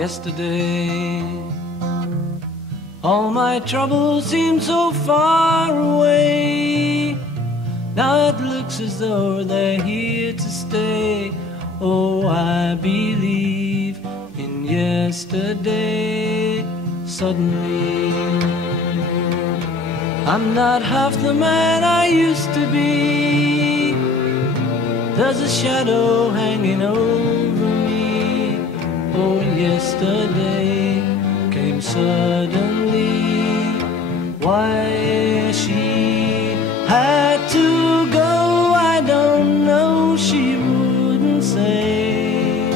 yesterday. All my troubles seem so far away. Now it looks as though they're here to stay. Oh, I believe in yesterday. Suddenly, I'm not half the man I used to be. There's a shadow hanging over me. Oh, and yesterday came suddenly. Why she had to go, I don't know, she wouldn't say.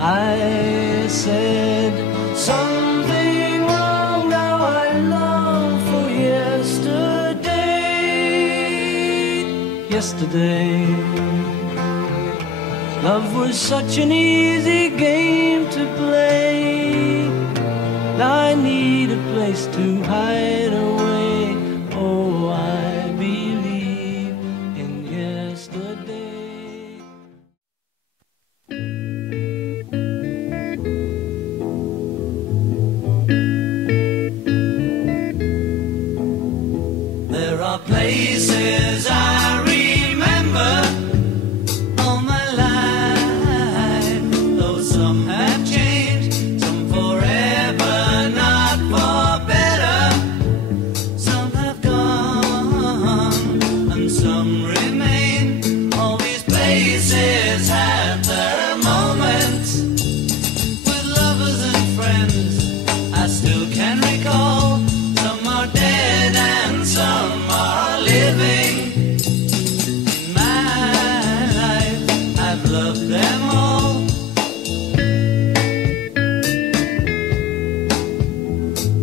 I said something wrong, now I long for yesterday. Yesterday, love was such an easy game to play. Now I need a place to hide away. Oh, I believe in yesterday. There are places I remember all my life, though some have changed, some forever, not for better. Some have gone and some remain. All these places have their moments with lovers and friends I still can recall. Some are dead and some are living. In my life, I've loved them all.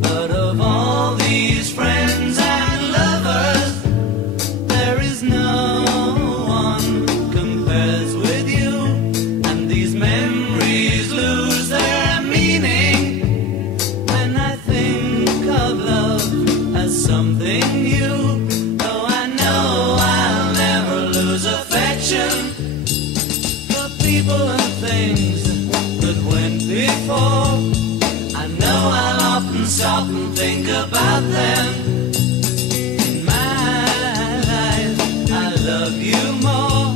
But of all these friends and lovers, there is no one compares with you. And these memories lose their meaning when I think of love as something new. Though I know I'll never lose affection for people and things that went before. I know I'll often stop and think about them. In my life, I love you more.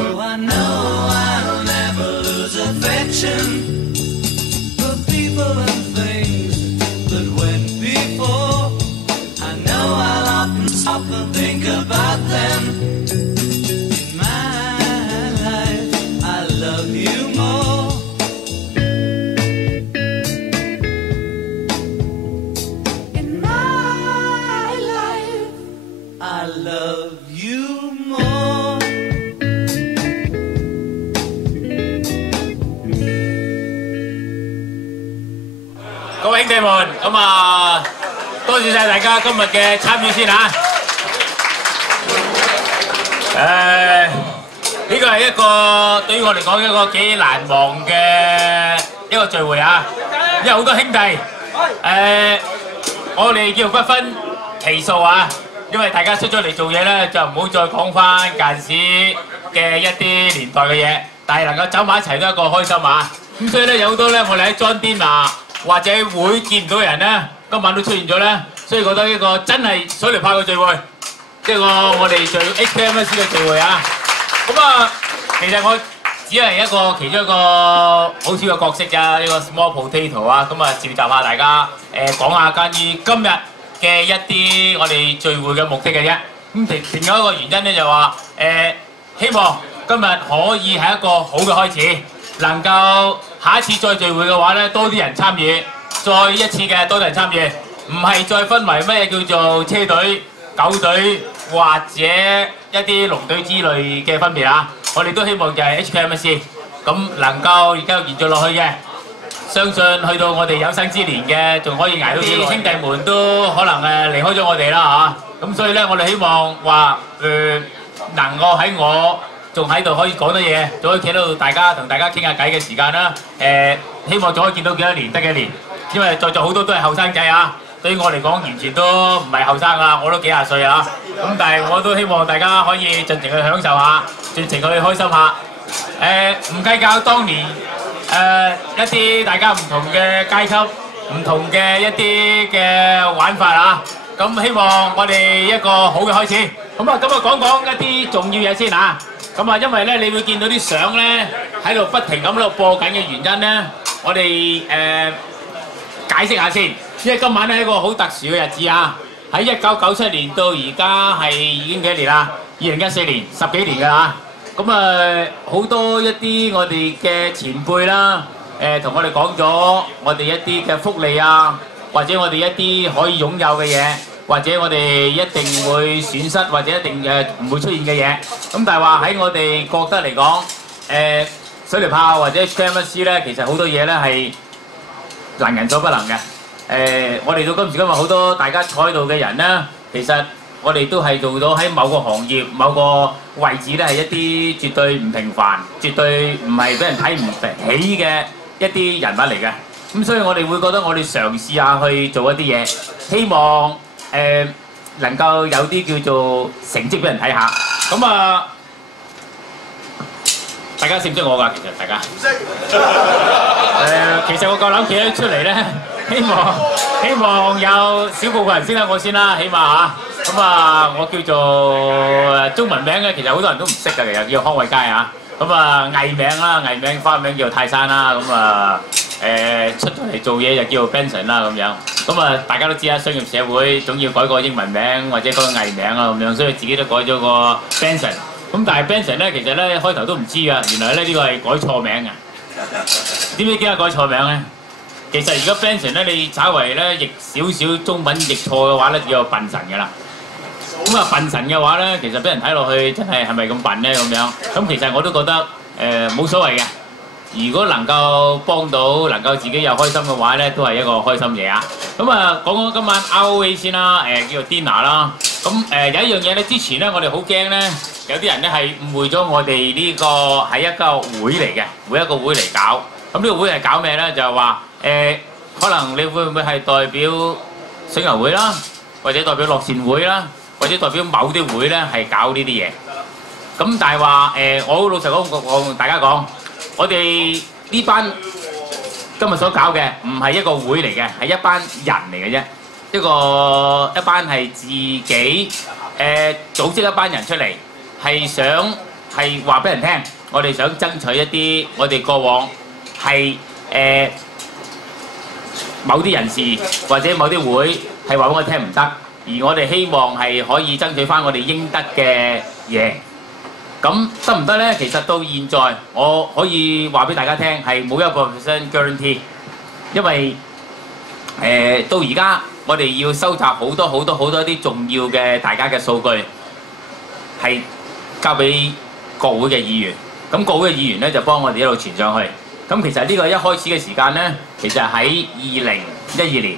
Oh, I know I'll never lose affection for people and things that went before. I know I'll often stop and think about them. In my life, I love you more. In my life, I love you more. 各位兄弟們，咁啊，多謝晒大家今日嘅參與先嚇。呢個係一個對於我嚟講一個幾難忘嘅一個聚會啊，因為好多兄弟我哋叫不分期數啊，因為大家出咗嚟做嘢咧，就唔好再講翻近時嘅一啲年代嘅嘢，但係能夠走埋一齊都係一個開心啊。咁所以咧有好多咧，我哋喺 John Dinner 或者會見唔到人咧，今晚都出現咗咧，所以覺得呢個真係水雷炮嘅聚會，即係我哋聚 HKMS 嘅聚會啊。咁啊，其實我只係一個其中一個好少嘅角色咋，呢個 small potato 啊，咁啊召集下大家講下關於今日嘅一啲我哋聚會嘅目的嘅啫。咁另外一個原因咧就話希望今日可以係一個好嘅開始，能夠下一次再聚會嘅話咧，多啲人參與，再一次嘅多啲人參與，唔係再分為咩叫做車隊、狗隊或者一啲龍隊之類嘅分別啊！我哋都希望就係 HKMS 咁能夠而家延續落去嘅。相信去到我哋有生之年嘅，仲可以捱到幾耐。兄弟們都可能離開咗我哋啦嚇，咁所以咧我哋希望話能夠喺我仲喺度可以講得嘢，仲可以企到大家同大家傾下偈嘅時間啦。希望仲可以見到幾多年得幾年，因為在座好多都係後生仔啊。對於我嚟講，完全都唔係後生啊，我都幾廿歲啊。咁但係我都希望大家可以盡情去享受下，盡情去開心下。唔計較當年一啲大家唔同嘅階級、唔同嘅一啲嘅玩法啊。咁希望我哋一個好嘅開始。咁啊講講一啲重要嘢先啊。咁啊，因為咧你會見到啲相咧喺度不停咁喺度播緊嘅原因咧，我哋解釋下先。因為今晚咧係一個好特殊嘅日子啊！喺1997年到而家係已經幾年啦，2014年10幾年㗎啦。咁好多一啲我哋嘅前輩啦，同我哋講咗我哋一啲嘅福利啊，或者我哋一啲可以擁有嘅嘢，或者我哋一定會損失或者一定唔會出現嘅嘢。咁但係話喺我哋覺得嚟講，水雷炮或者 HKMC 咧，其實好多嘢咧係能人所不能嘅。我哋到今時今日好多大家坐喺度嘅人咧，其實我哋都係做到喺某個行業、某個位置咧，係一啲絕對唔平凡、絕對唔係俾人睇唔起嘅一啲人物嚟嘅。咁所以我哋會覺得我哋嘗試下去做一啲嘢，希望能夠有啲叫做成績俾人睇下。咁啊，大家識唔識我㗎？其實大家唔識。其實我夠膽企得出嚟咧。希望有少部分人識得我先啦，起碼嚇。咁啊，我叫做中文名咧，其實好多人都唔識㗎，其實叫康偉佳啊。咁啊，藝名啦，藝名花名叫泰山啦。咁啊，出咗嚟做嘢就叫做 Benson 啦咁樣。咁啊，大家都知啦，商業社會總要改個英文名或者改個藝名啊咁樣，所以自己都改咗個 Benson。咁但係 Benson 咧，其實咧開頭都唔知㗎，原來咧呢個係改錯名㗎。知唔知點解改錯名咧？其實而家 Benson 咧，你稍為咧譯少少中文譯錯嘅話咧，叫做笨神㗎啦。咁啊，笨神嘅話咧，其實俾人睇落去真係咪咁笨咧咁樣？咁其實我都覺得冇所謂嘅。如果能夠幫到，能夠自己又開心嘅話咧，都係一個開心嘢啊！咁啊，講講今晚 ROA 先啦，叫做 dinner 啦。咁有一樣嘢咧，之前咧我哋好驚咧，有啲人咧係誤會咗我哋呢個係一個會嚟嘅，每一個會嚟搞。咁呢個會係搞咩咧？就係話可能你會唔會係代表水牛會啦，或者代表樂善會啦，或者代表某啲會咧係搞呢啲嘢？咁但係話我好老實講，我同大家講，我哋呢班今日所搞嘅唔係一個會嚟嘅，係一班人嚟嘅啫。一班係自己組織一班人出嚟，係話俾人聽，我哋想爭取一啲我哋過往係某啲人士或者某啲會係話俾我聽唔得，而我哋希望係可以爭取翻我哋應得嘅嘢。咁得唔得呢？其實到現在我可以話俾大家聽係冇100% guarantee， 因為到而家我哋要收集好多啲重要嘅大家嘅數據，係交俾國會嘅議員。咁國會嘅議員呢，就幫我哋一路傳上去。咁其實呢個一開始嘅時間呢，其實喺2012年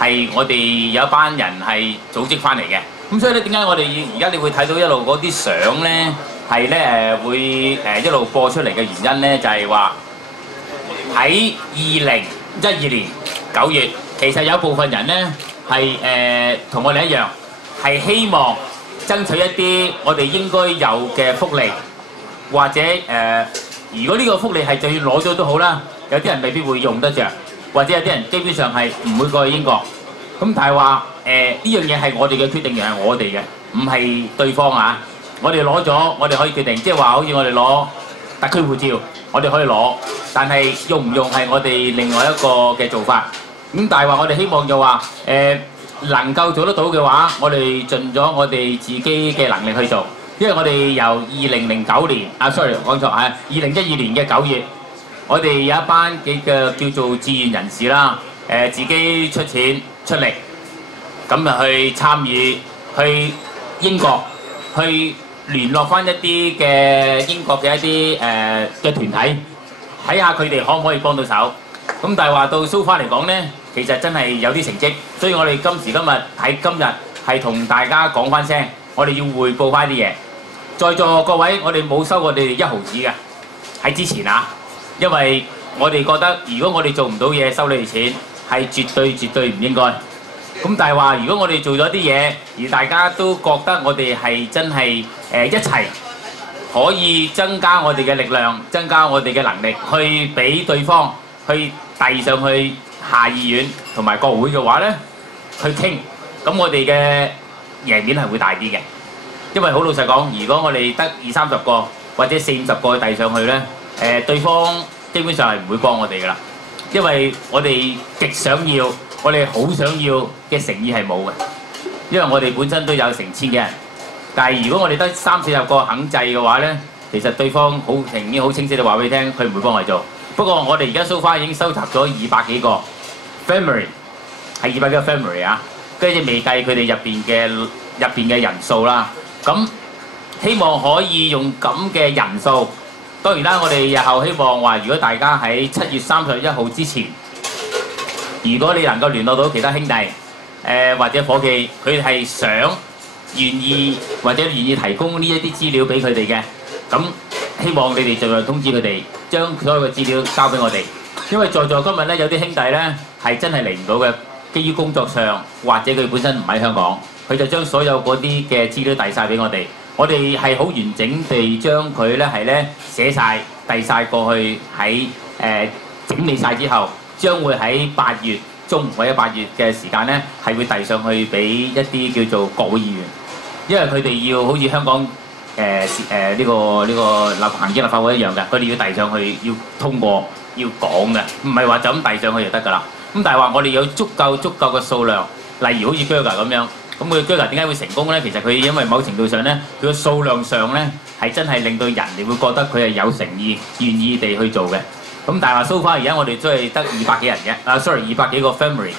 係我哋有一班人係組織翻嚟嘅。咁所以咧，點解我哋而家你會睇到一路嗰啲相呢？係咧會一路播出嚟嘅原因咧，就係話喺2012年9月，其實有部分人咧係同我哋一樣，係希望爭取一啲我哋應該有嘅福利，或者如果呢個福利係就算攞咗都好啦，有啲人未必會用得着，或者有啲人基本上係唔會過去英國。咁但係話呢樣嘢係我哋嘅決定，又係我哋嘅，唔係對方啊。我哋攞咗，我哋可以決定，即係話好似我哋攞特區護照，我哋可以攞，但係用唔用係我哋另外一個嘅做法。咁但係話我哋希望就話能夠做得到嘅話，我哋盡咗我哋自己嘅能力去做。因為我哋由2009年，sorry 講錯啊，2012年嘅9月，我哋有一班嘅叫做志願人士啦，自己出錢出力，咁啊去參與去英國去聯絡翻一啲嘅英國嘅一啲嘅團體，睇下佢哋可唔可以幫到手。咁但係話到 so far嚟講呢，其實真係有啲成績，所以我哋今時今日喺今日係同大家講翻聲，我哋要彙報翻啲嘢。在座各位，我哋冇收過你哋1毫子嘅，喺之前啊，因為我哋覺得如果我哋做唔到嘢收你哋錢係絕對唔應該。咁但係話，如果我哋做咗啲嘢，而大家都覺得我哋係真係一齊可以增加我哋嘅力量，增加我哋嘅能力，去俾對方去遞上去下議院同埋國會嘅話呢，去傾，咁我哋嘅贏面係會大啲嘅。因為好老實講，如果我哋得20-30個或者40-50個遞上去呢，對方基本上係唔會幫我哋噶啦，因為我哋極想要。我哋好想要嘅誠意係冇嘅，因為我哋本身都有成千幾人，但係如果我哋得30-40個肯制嘅話呢，其實對方已經好清晰地話俾你聽，佢唔會幫我哋做。不過我哋而家 so far 已經收集咗200幾個 family， 係200幾個 family 啊，跟住未計佢哋入邊嘅人數啦。咁希望可以用咁嘅人數，當然啦，我哋日後希望話，如果大家喺7月31號之前。如果你能夠聯絡到其他兄弟，或者夥計，佢係想願意或者願意提供呢一啲資料俾佢哋嘅，咁希望你哋盡量通知佢哋，將所有嘅資料交俾我哋。因為在座今日咧有啲兄弟咧係真係嚟唔到嘅，基於工作上或者佢本身唔喺香港，佢就將所有嗰啲嘅資料遞晒俾我哋。我哋係好完整地將佢咧係咧寫晒遞晒過去喺整理晒之後。將會喺8月中或者8月嘅時間呢，係會遞上去俾一啲叫做國會議員，因為佢哋要好似香港呢個行政立法會一樣嘅，佢哋要遞上去，要通過，要講嘅，唔係話就咁遞上去就得㗎啦。咁但係話我哋有足夠嘅數量，例如好似 Gurga 咁樣，咁佢 Gurga 點解會成功呢？其實佢因為某程度上呢，佢嘅數量上呢，係真係令到人哋會覺得佢係有誠意、願意地去做嘅。咁但係話 so far 而家我哋都係得200幾人嘅，200幾個 family，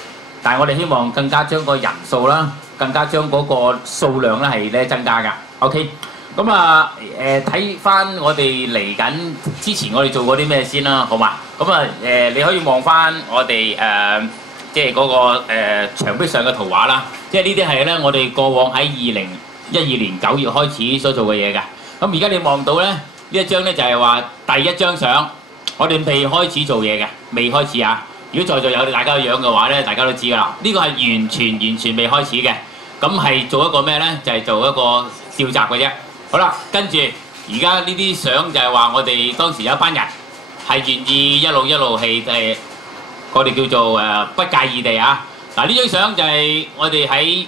但係我哋希望更加將個人數啦，更加將嗰個數量咧係咧增加㗎。OK， 咁啊睇翻我哋嚟緊之前我哋做過啲咩先啦，好嘛？咁啊你可以望翻我哋即係嗰個牆壁上嘅圖畫啦，即係呢啲係咧我哋過往喺2012年9月開始所做嘅嘢㗎。咁而家你望到咧呢一張咧就係話第一張相。我哋未開始做嘢嘅，未開始啊！如果在座有大家嘅樣嘅話咧，大家都知㗎啦。呢個係完全未開始嘅，咁係做一個咩咧？就係做一個召集嘅啫。好啦，跟住而家呢啲相就係話我哋當時有一班人係願意一路係我哋叫做不介意地啊。嗱呢張相就係我哋喺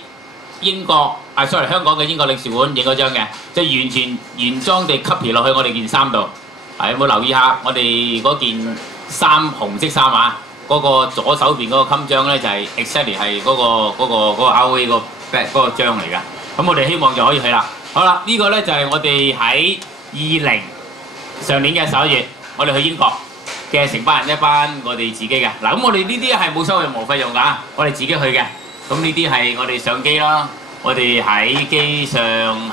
英國香港嘅英國領事館影嗰張嘅，即係完全原裝地 copy 落去我哋件衫度。有冇留意下我哋嗰件紅色衫啊？嗰個左手邊嗰個襟章咧就係 exactly 係嗰個 RA 個 back 嗰個章嚟㗎。咁我哋希望就可以去啦。好啦，呢個咧就係我哋喺上年嘅11月，我哋去英國嘅成班人一班我哋自己嘅。嗱，咁我哋呢啲係冇收任何費用㗎，我哋自己去嘅。咁呢啲係我哋上機啦，我哋喺機上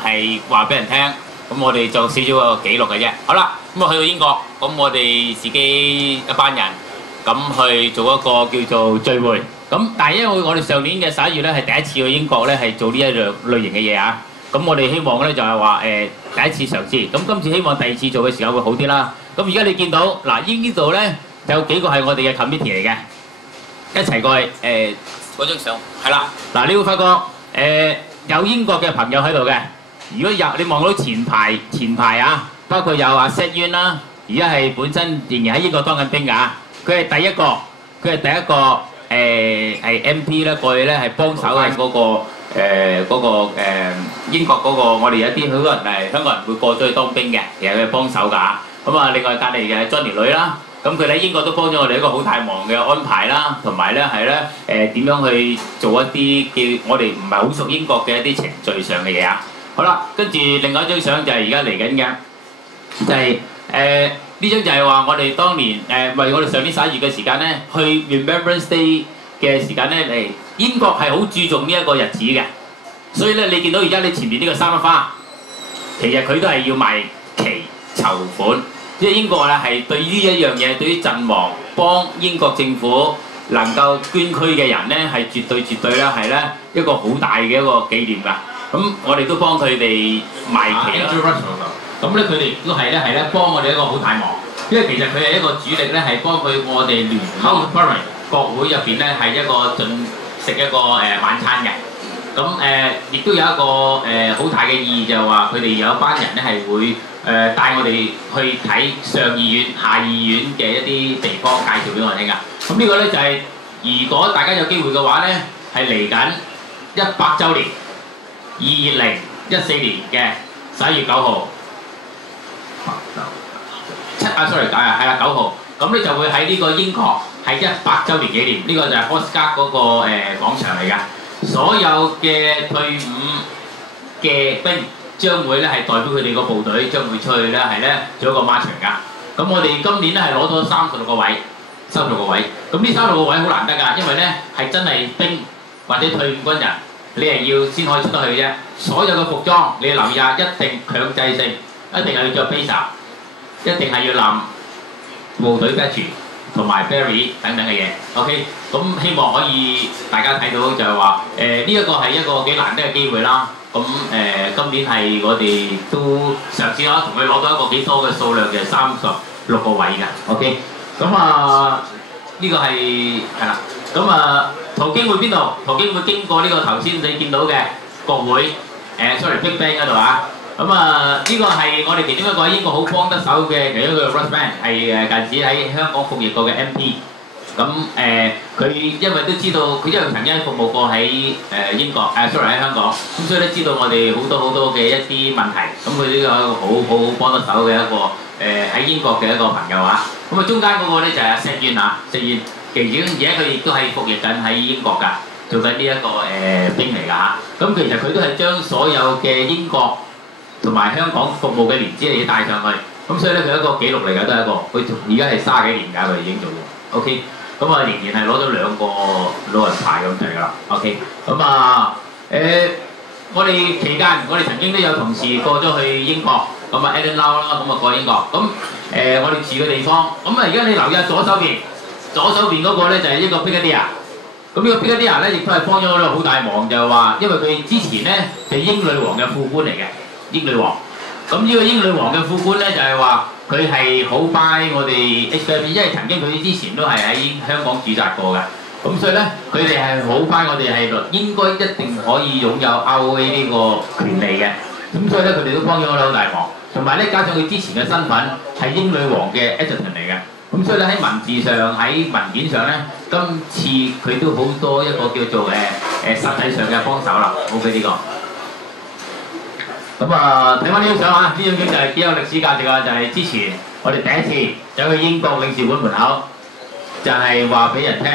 係話俾人聽。咁我哋就寫咗個記錄嘅啫。好啦，咁啊去到英國，咁我哋自己一班人咁去做一個叫做聚會。咁但係因為我哋上年嘅11月咧係第一次去英國咧係做呢一樣類型嘅嘢啊。咁我哋希望咧就係話第一次嘗試。咁今次希望第二次做嘅時候會好啲啦。咁而家你見到嗱呢度咧有幾個係我哋嘅 committee 嚟嘅，一齊過去嗰張相係啦。嗱你會發覺有英國嘅朋友喺度嘅。如果你望到前排啊，包括有阿 Set Yuen 啦，而家係本身仍然喺英國當緊兵㗎，佢係第一個係 MP 咧過去咧係幫手喺嗰個英國嗰個，我哋有啲好多人係香港人會過咗去當兵嘅，其實佢係幫手㗎。咁啊，另外隔離嘅 Johnny 女啦，咁佢喺英國都幫咗我哋一個好大忙嘅安排啦，同埋咧係咧點樣去做一啲叫我哋唔係好熟英國嘅一啲程序上嘅嘢啊。好啦，跟住另外一張相就係而家嚟緊嘅，就係呢張就係話我哋當年為我哋上年11月嘅時間咧，去 Remembrance Day 嘅時間咧嚟英國係好注重呢一個日子嘅，所以咧你見到而家你前面呢個三粒花，其實佢都係要賣旗籌款，因為英國咧係對呢一樣嘢，對於陣亡幫英國政府能夠捐軀嘅人咧係絕對咧係咧一個好大嘅一個紀念㗎。咁我哋都幫佢哋賣旗啦。咁咧佢哋都係咧幫我哋一個好大忙，因為其實佢係一個主力咧，係幫我哋聯邦國會入邊咧係一個食一個晚餐嘅。咁亦都有一個好大嘅意義，就係話佢哋有一班人咧係會帶我哋去睇上議院、下議院嘅一啲地方，介紹俾我聽㗎。咁呢個咧就係、如果大家有機會嘅話咧，係嚟緊100週年2014年嘅11月9號。sorry， 係啦9號。咁你就會喺呢個英國係100週年紀念，呢、個就係 Oscar 嗰個廣場嚟㗎。所有嘅退伍嘅兵將會咧係代表佢哋個部隊將會出去咧係咧做一個 marching 㗎。咁我哋今年咧係攞咗36個位，36個位。咁呢36個位好難得㗎，因為咧係真係兵或者退伍軍人，你係要先可以出得去嘅啫。所有嘅服裝你要留意下，一定強制性，一定係要着 blazer， 一定係要攬部隊 badge 同埋 berry 等等嘅嘢。OK， 咁希望可以大家睇到就係話呢一個係一個幾難得嘅機會啦。咁今年係我哋都嘗試啦，同佢攞到一個幾多嘅數量，就係36個位㗎。OK， 咁呢個係啦。咁途經會邊度？途經會經過呢個頭先你見到嘅國會Big Ben 嗰度啊。咁呢個係我哋其中一個喺英國好幫得手嘅其中一個 Russ Band， 係近時喺香港服役過嘅 MP。咁佢因為都知道，佢因為曾經服務過喺英國喺香港，咁所以咧知道我哋好多嘅一啲問題。咁佢呢個係一個好幫得手嘅一個喺英國嘅一個朋友啊。咁中間嗰個咧就係石遠啊，石遠。其實而家佢亦都係服役緊喺英國㗎，做緊呢一個兵嚟㗎嚇。咁其實佢都係將所有嘅英國同埋香港服務嘅年資嚟帶上去。咁所以咧佢一個紀錄嚟㗎，都係一個。佢而家係30幾年㗎，佢已經做咗。OK， 咁仍然係攞咗2個老人牌咁滯㗎啦。OK， 咁我哋期間我哋曾經都有同事過咗去英國，咁Alan Lau 啦，咁過英國。咁我哋住嘅地方，咁而家你留意下左手邊嗰個咧就係一個 Piccadilly。咁呢個 Piccadilly 咧亦都係幫咗我哋好大忙，就係話因為佢之前咧係英女王嘅副官嚟嘅，英女王。咁呢個英女王嘅副官咧就係話佢係好 buy 我哋 HBB， 因為曾經佢之前都係喺香港駐紮過嘅。咁所以咧佢哋係好 buy 我哋係應該一定可以擁有 ROA 呢個權利嘅。咁所以咧佢哋都幫咗我哋好大忙，同埋咧加上佢之前嘅身份係英女王嘅 adjutant 嚟嘅。咁所以咧喺文字上喺文件上咧，今次佢都好多一個叫做實際上嘅幫手啦。OK 呢個。咁睇翻呢張相啊，呢張相就係幾有歷史價值啊！就係之前我哋第一次走去英國領事館門口，就係話俾人聽，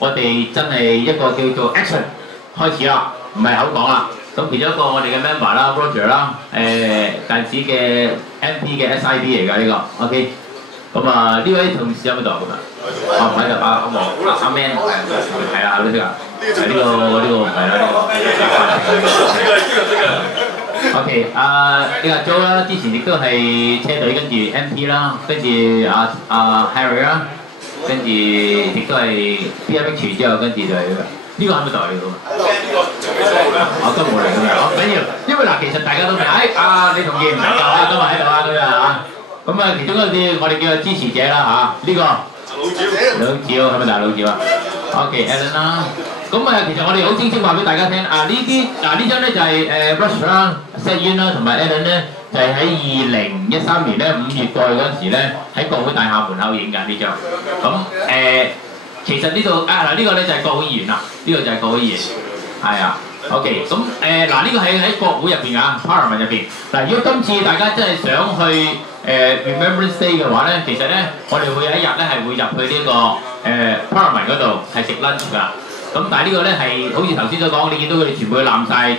我哋真係一個叫做 action 開始啦，唔係口講啦。咁其中一個我哋嘅 member 啦 ，Roger 啦，近時嘅 MP 嘅 SID 嚟㗎呢個 ，OK。咁呢位同事喺邊度咁啊？唔喺度，阿Man 係啊，呢個係呢個係啦呢個。OK， 呢個 Joe 啦，之前亦都係車隊跟住 MP 啦，跟住Harry 啦，跟住亦都係 BMX 之後跟住就係呢個喺邊度嚟㗎？我今日冇嚟㗎，唔緊要，因為嗱，其實大家都明，你同意唔使教啊，今日喺度啊咁樣嚇。咁其中一啲我哋叫做支持者啦嚇，呢個老趙係咪大老趙啊 ？OK，Alan 啦。咁其實我哋好清晰話俾大家聽呢張咧就係Rush 啦、石遠啦同埋 Alan 咧，就係喺2013年咧5月代嗰陣時咧喺國會大廈門口影㗎呢張。咁其實呢度呢個咧就係國會議員啦，呢個就係國會議員，係啊。OK， 咁呢個係喺國會入邊啊 ，Parliament 入邊。如果今次大家真係想去Remembrance Day 嘅話咧，其實咧我哋會有一日咧係會入去呢個Parliament 嗰度係食 lunch 㗎。咁但係呢個咧係好似頭先所講，你見到佢哋全部攬晒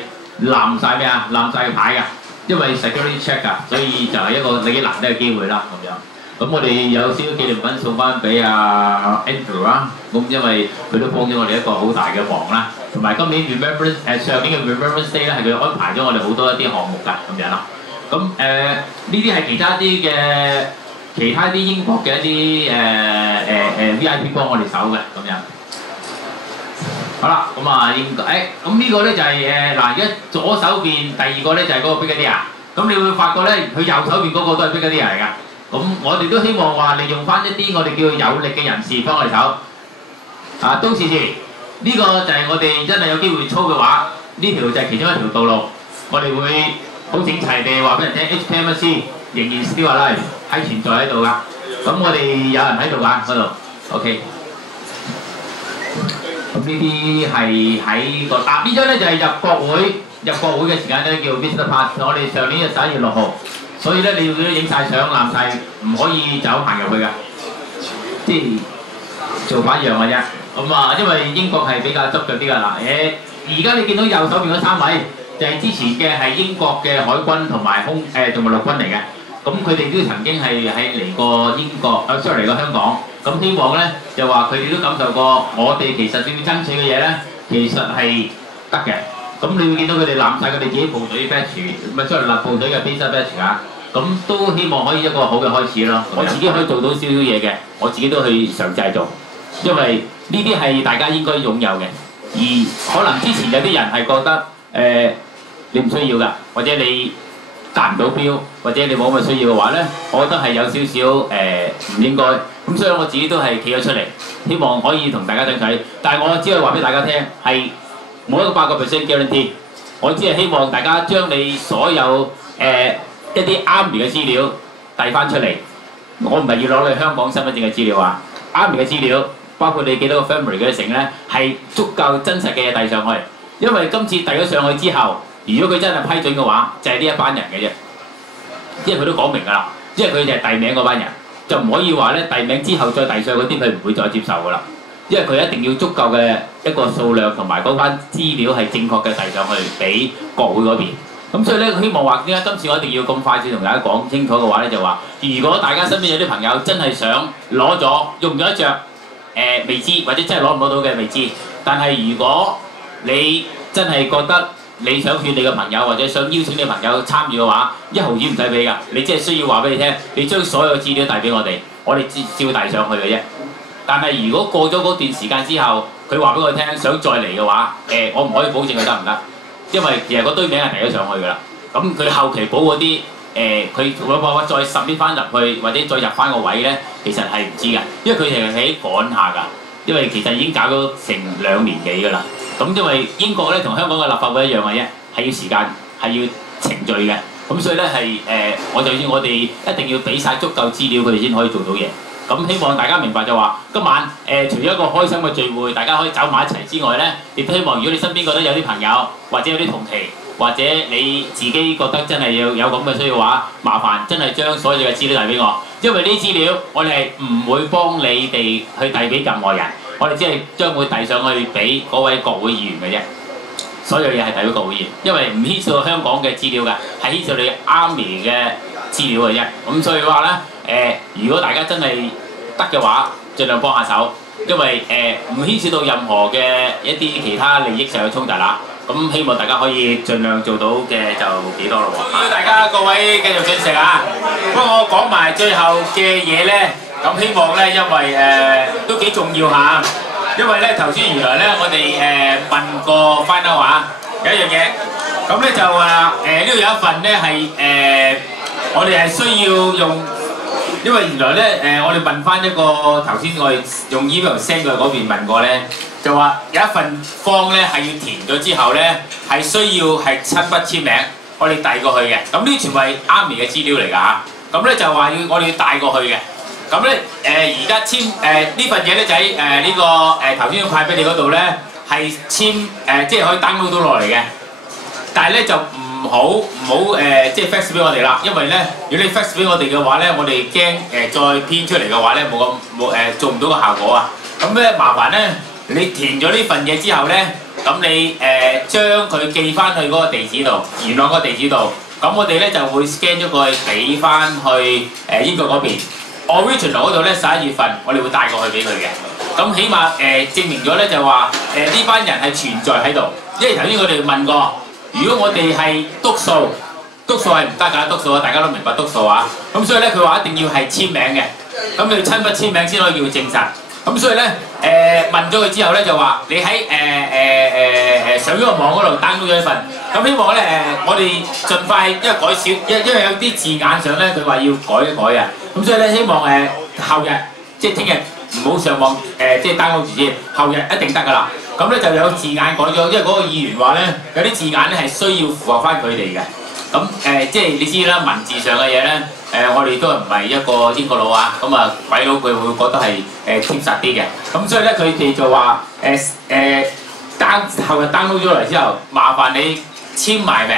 咩啊？攬晒牌㗎，因為 security check 㗎，所以就係一個幾難得嘅機會啦咁樣。咁我哋有少少紀念品送翻俾Andrew 啦，咁因為佢都幫咗我哋一個好大嘅忙啦。同埋今年 上年嘅 Remembrance Day 咧係佢安排咗我哋好多一啲項目㗎咁樣啦。咁呢啲係其他啲英國嘅一啲VIP 幫我哋手嘅咁樣。好啦，咁啊應該咁呢個咧就係嗱，而家左手邊第二個咧就係嗰個 Brigadier，咁你會發覺咧，佢右手邊嗰個都係 Brigadier嚟㗎。咁我哋都希望話利用翻一啲我哋叫有力嘅人士幫我哋手。到時呢個就係我哋真係有機會操嘅話，呢條就係其中一條道路，我哋會好整齊地話俾人聽 HKMSC 仍然 still alive 係存在喺度㗎。咁我哋有人喺度㗎嗰度 ，OK。咁呢啲係喺個呢張咧就係入國會嘅時間咧叫 Visitor Pass， 我哋上年就11月6號，所以咧你要影晒相攬晒，唔可以走行入去㗎，即係做法一樣嘅啫。咁啊，因為英國係比較執著啲㗎嗱，而家你見到右手邊嗰3位就係之前嘅係英國嘅海軍同埋同埋陸軍嚟嘅，咁佢哋都曾經係嚟過英國，sorry 嚟過香港。咁希望咧就話佢哋都感受過我哋其實要爭取嘅嘢咧，其實係得嘅。咁你會見到佢哋攬晒佢哋自己部隊 badge， 唔係sorry部隊嘅 base badge 啊。咁都希望可以一個好嘅開始咯。我自己可以做到少少嘢嘅，我自己都去嘗試做，因為呢啲係大家應該擁有嘅。而可能之前有啲人係覺得你唔需要㗎，或者你達唔到標，或者你冇咁嘅需要嘅話咧，我覺得係有少少唔應該。咁所以我自己都係企咗出嚟，希望可以同大家爭取。但係我只係話俾大家聽，係冇一個100% guarantee。我只係希望大家將你所有一啲 Army 嘅資料遞翻出嚟。我唔係要攞你香港身份證嘅資料啊 ，Army 嘅資料，包括你幾多個 family 嘅成咧，係足夠真實嘅嘢遞上去。因為今次遞咗上去之後，如果佢真係批准嘅話，就係呢一班人嘅啫。因為佢都講明㗎啦，因為佢就係遞名嗰班人。就唔可以話咧遞名之後再遞上嗰啲佢唔會再接受㗎啦，因為佢一定要足夠嘅一個數量同埋嗰班資料係正確嘅遞上去俾國會嗰邊。咁所以咧，希望話點解今次我一定要咁快先同大家講清楚嘅話咧，就話如果大家身邊有啲朋友真係想攞咗用咗一着未知，或者真係攞唔攞到嘅未知，但係如果你真係覺得你想勸你嘅朋友或者想邀請你嘅朋友參與嘅話，1毫子唔使俾㗎，你即係需要話俾你聽，你將所有資料遞俾我哋照遞上去嘅啫。但係如果過咗嗰段時間之後，佢話俾我聽想再嚟嘅話，我唔可以保證佢得唔得，因為其實嗰堆名係遞咗上去㗎啦。咁佢後期補嗰啲佢會唔會再submit翻入去，或者再入翻個位咧，其實係唔知㗎，因為佢哋係喺趕下㗎，因為其實已經搞咗成2年幾㗎啦。咁因為英國咧同香港嘅立法會一樣嘅啫，係要時間，係要程序嘅。咁所以咧係我就算我哋一定要俾晒足夠資料，佢哋先可以做到嘢。咁希望大家明白就話，今晚除咗一個開心嘅聚會，大家可以走埋一齊之外咧，亦都希望如果你身邊覺得有啲朋友，或者有啲同期，或者你自己覺得真係有咁嘅需要嘅話，麻煩真係將所有嘅資料遞俾我，因為呢啲資料我哋係唔會幫你哋去遞俾任何人。我哋只係將會遞上去俾嗰位國會議員嘅啫，所有嘢係遞俾國會議員，因為唔牽涉到香港嘅資料㗎，係牽涉你 Army 嘅資料嘅啫。咁所以話咧，如果大家真係得嘅話，盡量幫下手，因為唔牽涉到任何嘅一啲其他利益上嘅衝突啦。咁希望大家可以盡量做到嘅就幾多咯喎。要大家各位繼續進食啊！不過我講埋最後嘅嘢咧。咁希望咧，因為都幾重要下，因為咧頭先原來咧我哋問過翻啦話有一樣嘢，咁咧就話呢度有一份咧係我哋係需要用，因為原來咧我哋問翻一個頭先我哋用 email send 過去嗰邊問過咧，就話有一份 form 咧係要填咗之後咧係需要係親筆簽名，我哋遞過去嘅。咁呢全部係 Army 嘅資料嚟㗎嚇，咁咧就話我哋要帶過去嘅。咁咧而家簽呢份嘢咧就喺呢個頭先派俾你嗰度咧係簽即係可以 download 到落嚟嘅，但係咧就唔好即係 fax 俾我哋啦，因為咧如果你 fax 俾我哋嘅話咧，我哋驚再編出嚟嘅話咧冇做唔到個效果啊。咁咧麻煩咧你填咗呢份嘢之後咧，咁你將佢寄翻去嗰個地址度，元朗個地址度，咁我哋咧就會 scan 咗佢俾翻去英國嗰邊。Original 嗰度咧11月份，我哋會帶過去俾佢嘅。咁起碼證明咗咧就話呢班人係存在喺度。因為頭先我哋問過，如果我哋係督數係唔得㗎，督數啊大家都明白督數啊。咁所以咧佢話一定要係簽名嘅，咁你親筆簽名先可以叫證實。咁咁所以咧問咗佢之後咧就話你喺上咗個網嗰度 download 咗一份，咁希望咧我哋盡快，因為改少，因為有啲字眼上咧佢話要改一改啊，咁所以咧希望後日即係聽日唔好上網即係 download 住先，後日一定得㗎啦。咁咧就有字眼改咗，因為嗰個議員話咧有啲字眼咧係需要符合翻佢哋嘅。咁即係你知啦，文字上嘅嘢咧，我哋都唔係一個英國佬啊，咁啊鬼佬佢會覺得係貼實啲嘅。咁所以咧佢哋就話後日 download 咗嚟之後，麻煩你簽埋名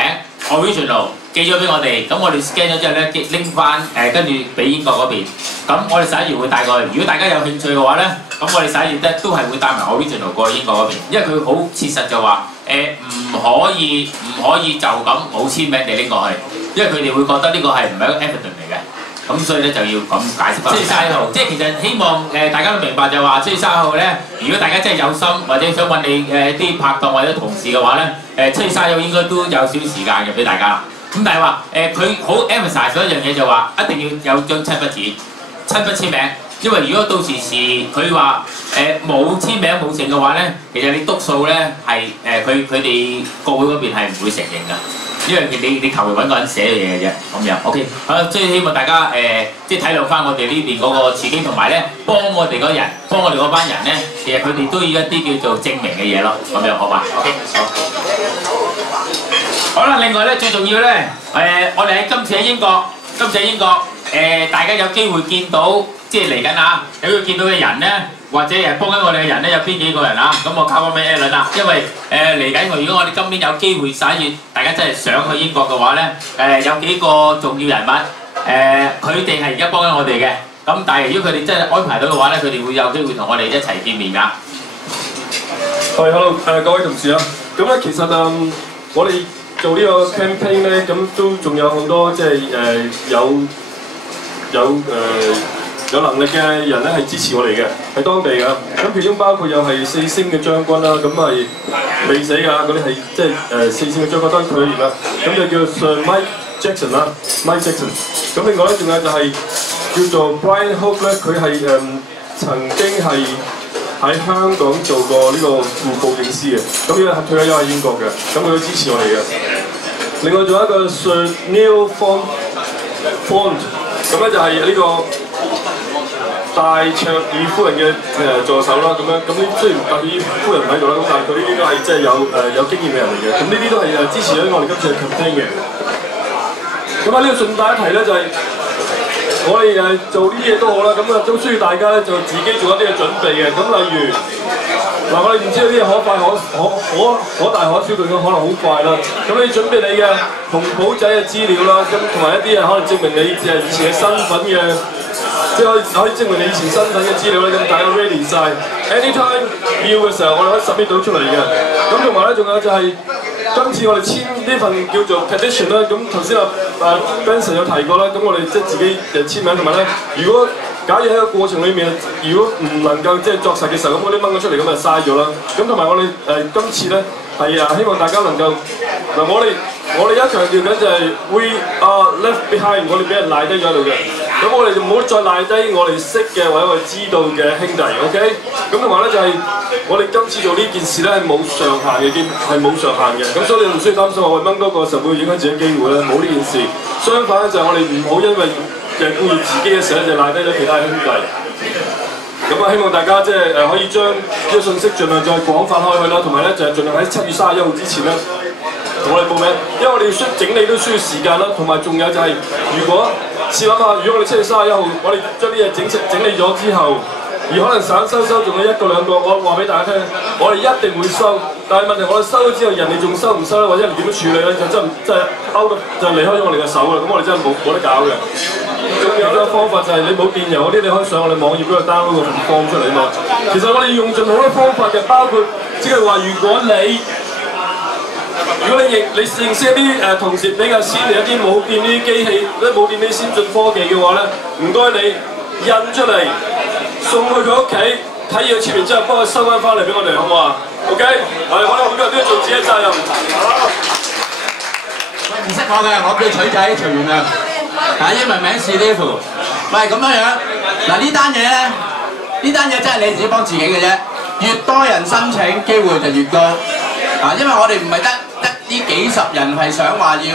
original 寄咗俾我哋，咁我哋 scan 咗之後咧拎翻跟住俾英國嗰邊。咁我哋11月會帶過去。如果大家有興趣嘅話咧，咁我哋11月咧都係會帶埋 original 過去英國嗰邊，因為佢好切實就話唔可以就咁冇簽名地拎過去，因為佢哋會覺得呢個係唔係一個 evidence 嚟嘅。咁所以咧就要咁解釋翻。7月31號，即係其實希望大家都明白就話7月31號咧，如果大家真係有心或者想揾你啲拍檔或者同事嘅話咧，7月31號應該都有少少時間嘅俾大家啦。咁但係話佢好 emphasize 咗一樣嘢就話一定要有張親筆紙，親筆簽名。因為如果到時佢話冇簽名冇剩嘅話咧，其實你督數咧係佢哋國會嗰邊係唔會承認㗎，因為你求其揾個人寫嘅嘢嘅啫，咁樣 OK。好啦，即係希望大家即係體諒翻我哋呢邊嗰個處境，同埋咧幫我哋嗰人，幫我哋嗰班人咧，其實佢哋都要一啲叫做證明嘅嘢咯，咁樣好嘛 ？OK 好。好啦，另外咧最重要咧我哋喺今次喺英國，大家有機會見到。即係嚟緊啊！有要見到嘅人咧，或者幫緊我哋嘅人咧，有邊幾個人啊？咁我交翻俾 Alan 啦，因為嚟緊如果我哋今年有機會11月，大家真係想去英國嘅話咧，有幾個重要人物，佢哋係而家幫緊我哋嘅。咁但係如果佢哋真係安排到嘅話咧，佢哋會有機會同我哋一齊見面㗎。係，hello，各位同事啊，咁咧其實我哋做呢個 campaign 咧，咁都仲有好多即係有能力嘅人咧係支持我哋嘅，係當地嘅。咁其中包括又係4星嘅將軍啦，咁係未死㗎，嗰啲係即係4星嘅將軍當然佢嚟啦。咁就叫 Sir Mike Jackson 啦 ，Mike Jackson。咁另外咧仲有就係叫做 Brian Hope 咧，佢係曾經係喺香港做過呢個副報警司嘅，咁呢個退咗休喺英國嘅，咁佢都支持我哋嘅。另外仲有一個 Sir Neil Font， 咁咧就係呢個戴卓爾夫人嘅助手啦，咁樣咁呢雖然戴爾夫人唔喺度啦，咁但係佢呢啲都係即係有經驗嘅人嚟嘅，咁呢啲都係支持咗我哋今次嘅 campaign 嘅。咁喺呢度順帶一提咧，就係我哋做呢啲嘢都好啦，咁都需要大家咧就自己做一啲嘅準備嘅。咁例如嗱，我哋唔知道啲嘢可快可大可小，對佢可能好快啦。咁你準備你嘅紅簿仔嘅資料啦，咁同埋一啲可能證明你以前嘅身份嘅。即係可以證明你以前身份嘅資料咧，咁大家 ready 晒 anytime 要嘅時候，我哋可以 submit 到出嚟嘅。咁同埋咧，仲有就係今次我哋簽呢份叫做 petition 啦。咁頭先Benson 有提過啦，咁我哋即係自己簽名，同埋咧，如果假如喺個過程裏面，如果唔能夠即係作實嘅時候，咁嗰啲掹咗出嚟，咁就嘥咗啦。咁同埋我哋今次咧係希望大家能夠嗱，我哋一強調緊就係 we are left behind， 我哋俾人賴低咗喺度嘅。咁我哋就唔好再賴低我哋識嘅或者我哋知道嘅兄弟 ，OK？ 咁同埋咧就係我哋今次做呢件事咧係冇上限嘅，係冇上限嘅。咁所以你唔需要擔心我哋掹多個時候會影響自己機會咧，冇呢件事。相反咧就係我哋唔好因為顧住自己嘅時候就賴低咗其他兄弟。咁希望大家即係可以將呢個信息盡量再廣泛開去啦，同埋咧就係盡量喺7月31號之前咧同我哋報名，因為我哋要整理都需要時間啦，同埋仲有就係如果試諗下，如果我哋7月31號我哋將啲嘢整理咗之後，而可能散收仲有1個2個，我話俾大家聽，我哋一定會收。但係問題我哋收咗之後，人哋仲收唔收咧，或者人點樣處理咧，就真係就離開咗我哋嘅手啦。咁我哋真係冇得搞嘅。仲有一個方法就係你冇電郵嗰啲，你可以上我哋網頁嗰度 download 個 form 出嚟啊嘛。其實我哋用盡好多方法嘅，包括即係話如果你認識一啲同事比較先嚟一啲冇掂呢啲機器，冇掂呢啲先進科技嘅話咧，唔該你印出嚟送去佢屋企睇嘢簽完之後，幫佢收翻嚟俾我哋，好唔好啊 ？OK， 我哋每個人都要做自己責任。唔識我嘅，我叫取仔隨緣啊，英文名是 Level。喂，咁樣嗱呢單嘢咧，呢單嘢真係你自己幫自己嘅啫，越多人申請機會就越高。啊，因為我哋唔係得呢幾十人係想話要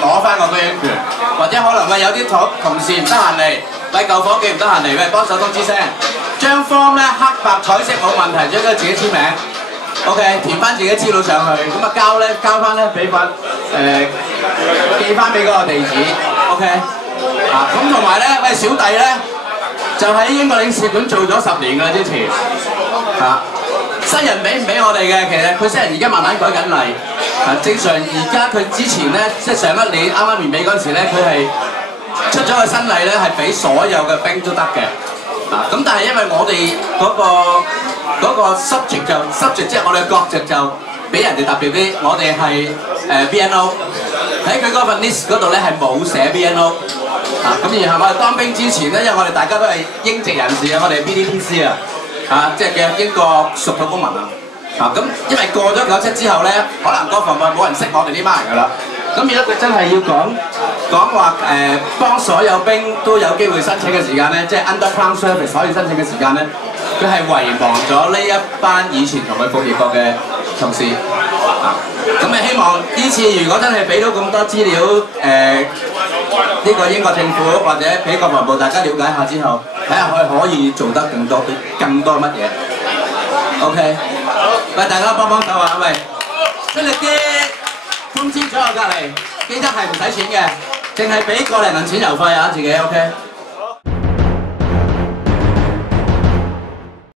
攞翻個居英權，或者可能有啲同事唔得閒嚟，喂舊伙計唔得閒嚟，喂幫手通知聲，張 form 咧黑白彩色冇問題，將佢自己簽名 ，OK 填翻自己資料上去，咁啊交翻咧俾翻寄翻俾嗰個地址 ，OK 啊咁同埋咧，喂小弟咧就喺英國領事館做咗10年㗎之前啊。新人俾唔俾我哋嘅？其實佢新人而家慢慢改緊例。啊，正常而家佢之前咧，即係上一年啱啱年尾嗰陣時咧，佢係出咗個新例咧，係俾所有嘅兵都得嘅。啊，咁但係因為我哋嗰個 subject 即係我哋嘅國籍就比人哋特別啲，我哋係BNO 喺佢嗰份 list 嗰度咧係冇寫 BNO。啊，咁然後我哋當兵之前咧，因為我哋大家都係英籍人士啊，我哋係 BDPC 啊。啊，即係嘅英國屬土公民啊！啊，咁因為過咗97之後咧，可能國防部冇人識我哋呢班人㗎啦。咁如果佢真係要講話幫所有兵都有機會申請嘅時間咧，即係 under Crown Service 可以申請嘅時間咧，佢係遺忘咗呢一班以前同佢服役過嘅同事。啊，咁希望呢次如果真係俾到咁多資料呢個英國政府或者俾國防部大家了解下之後，睇下佢可以做得更多乜嘢。OK， 喂，大家幫手啊！喂，出力啲，通知咗我隔離，記得係唔使錢嘅，淨係俾個零銀錢郵費啊，自己 OK。